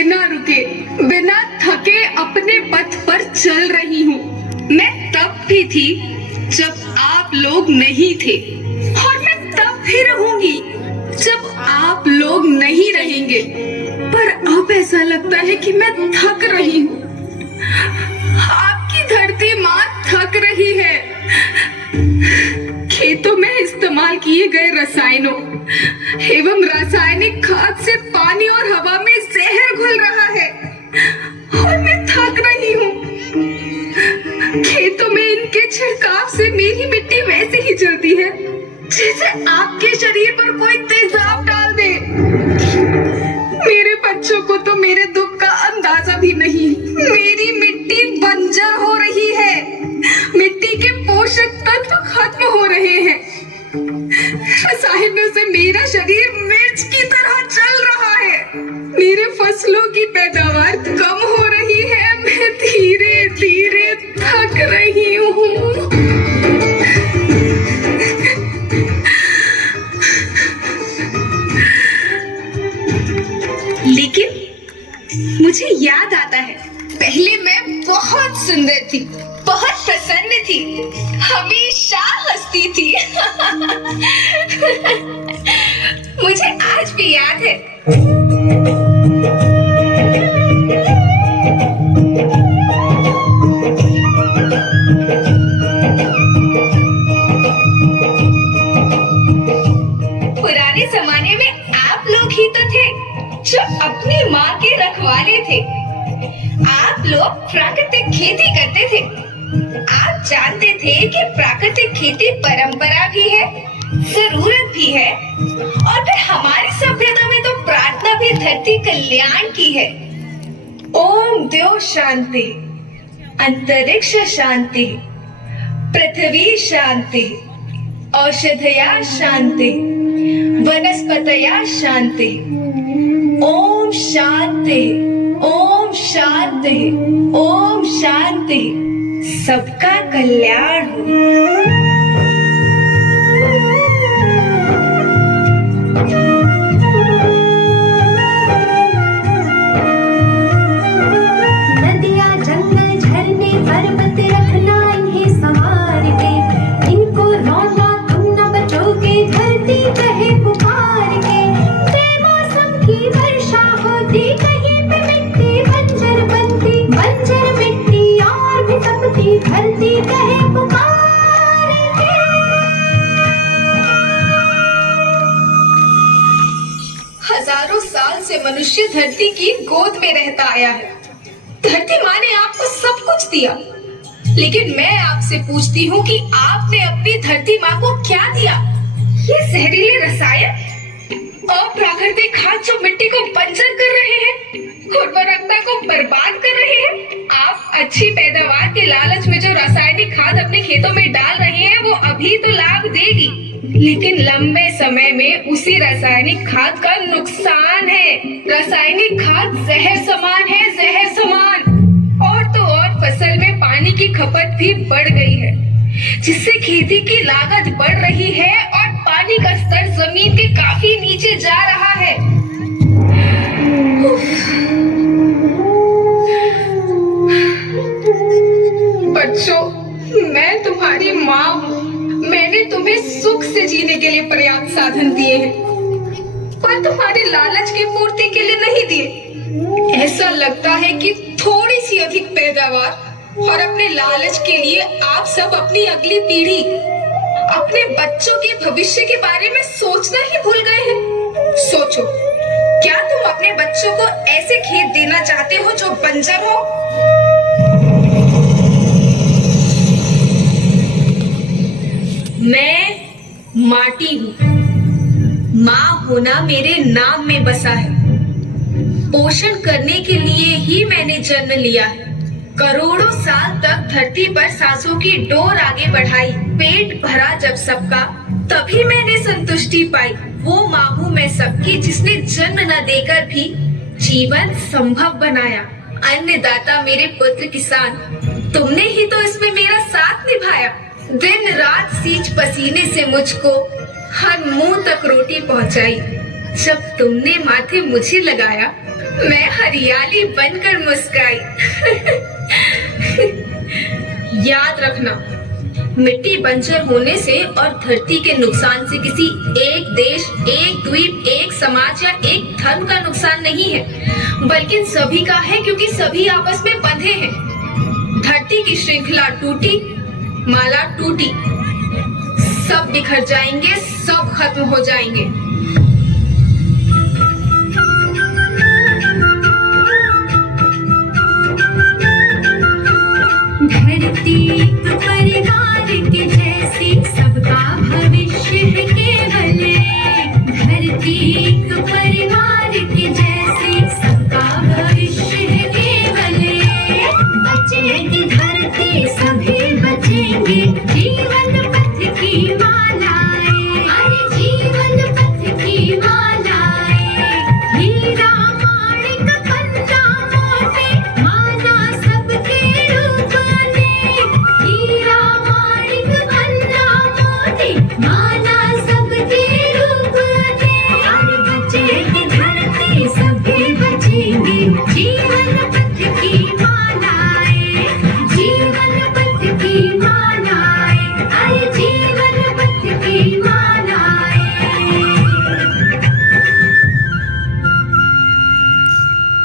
बिना रुके, बिना थके अपने पथ पर चल रही हूँ। मैं तब भी थी जब आप लोग नहीं थे, और मैं तब भी रहूंगी जब आप लोग नहीं रहेंगे। पर अब ऐसा लगता है कि मैं थक रही हूँ। आपकी धरती माँ थक रही है। खेतों में इस्तेमाल किए गए रसायनों एवं रासायनिक खाद से पानी और हवा में जहर घुल रहा है, और मैं थक रही हूँ। खेतों में इनके छिड़काव से मेरी मिट्टी वैसे ही जलती है जैसे आपके शरीर पर कोई तेजाब डाल दे। मेरे बच्चों को तो मेरे दुख का अंदाजा भी नहीं। मेरी मिट्टी बंजर हो रही है, मिट्टी के पोषक तत्व खत्म हो रहे हैं। रसायनों से मेरा शरीर मिर्च की तरह जल रहा है। मेरे फसलों की पैदावार कम हो रही है। मैं धीरे धीरे थक रही हूँ। लेकिन मुझे याद आता है, पहले मैं बहुत सुंदर थी, बहुत प्रसन्न थी, हमेशा हंसती थी। मुझे आज भी याद है। पुराने जमाने में आप लोग ही तो थे जो अपनी माँ के रखवाले थे। आप लोग प्राकृतिक खेती करते थे। आप जानते थे कि प्राकृतिक खेती परंपरा भी है, जरूरत भी है, और फिर हमारी सभ्यता में तो प्रार्थना भी धरती कल्याण की है। ओम द्यो शांति, अंतरिक्ष शांति, पृथ्वी शांति, औषधया शांति, वनस्पतया शांति। ओम शांति, ओम शांति, ओम शांति। सबका कल्याण हो। हजारों साल से मनुष्य धरती की गोद में रहता आया है। धरती माँ ने आपको सब कुछ दिया, लेकिन मैं आपसे पूछती हूँ कि आपने अपनी धरती माँ को क्या दिया? ये जहरीले रसायन, अप्राकृतिक खाद जो मिट्टी को बंजर कर रहे हैं, उर्वरकता को बर्बाद कर रहे हैं। आप अच्छी पैदावार के लालच में जो रासायनिक खाद अपने खेतों में डाल रहे हैं, वो अभी तो लाभ देगी, लेकिन लंबे समय में उसी रासायनिक खाद का नुकसान है। रासायनिक खाद जहर समान है, जहर समान। और तो और फसल में पानी की खपत भी बढ़ गई है, जिससे खेती की लागत बढ़ रही है और पानी का स्तर जमीन के काफी नीचे जा रहा है। बच्चों, मैं तुम्हारी माँ हूँ। मैंने तुम्हें सुख से जीने के लिए पर्याप्त साधन दिए हैं, पर तुम्हारे लालच की पूर्ति के लिए नहीं दिए। ऐसा लगता है कि थोड़ी सी अधिक पैदावार और अपने लालच के लिए आप सब अपनी अगली पीढ़ी, अपने बच्चों के भविष्य के बारे में सोचना ही भूल गए हैं। सोचो, क्या तुम अपने बच्चों को ऐसे खेत देना चाहते हो जो बंजर हो? मैं माटी हूँ। माँ होना मेरे नाम में बसा है। पोषण करने के लिए ही मैंने जन्म लिया है। करोड़ों साल तक धरती पर सांसों की डोर आगे बढ़ाई। पेट भरा जब सबका, तभी मैंने संतुष्टि पाई। वो माँ हूँ मैं सबकी, जिसने जन्म न देकर भी जीवन संभव बनाया। अन्नदाता मेरे पुत्र किसान, तुमने ही तो इसमें मेरा साथ निभाया। दिन रात सींच पसीने से मुझको हर मुंह तक रोटी पहुंचाई। जब तुमने माथे मुझे लगाया, मैं हरियाली बनकर मुस्कुराई। याद रखना, मिट्टी बंजर होने से और धरती के नुकसान से किसी एक देश, एक द्वीप, एक समाज या एक धर्म का नुकसान नहीं है, बल्कि सभी का है, क्योंकि सभी आपस में बंधे हैं। धरती की श्रृंखला टूटी, माला टूटी, सब बिखर जाएंगे, सब खत्म हो जाएंगे। धरती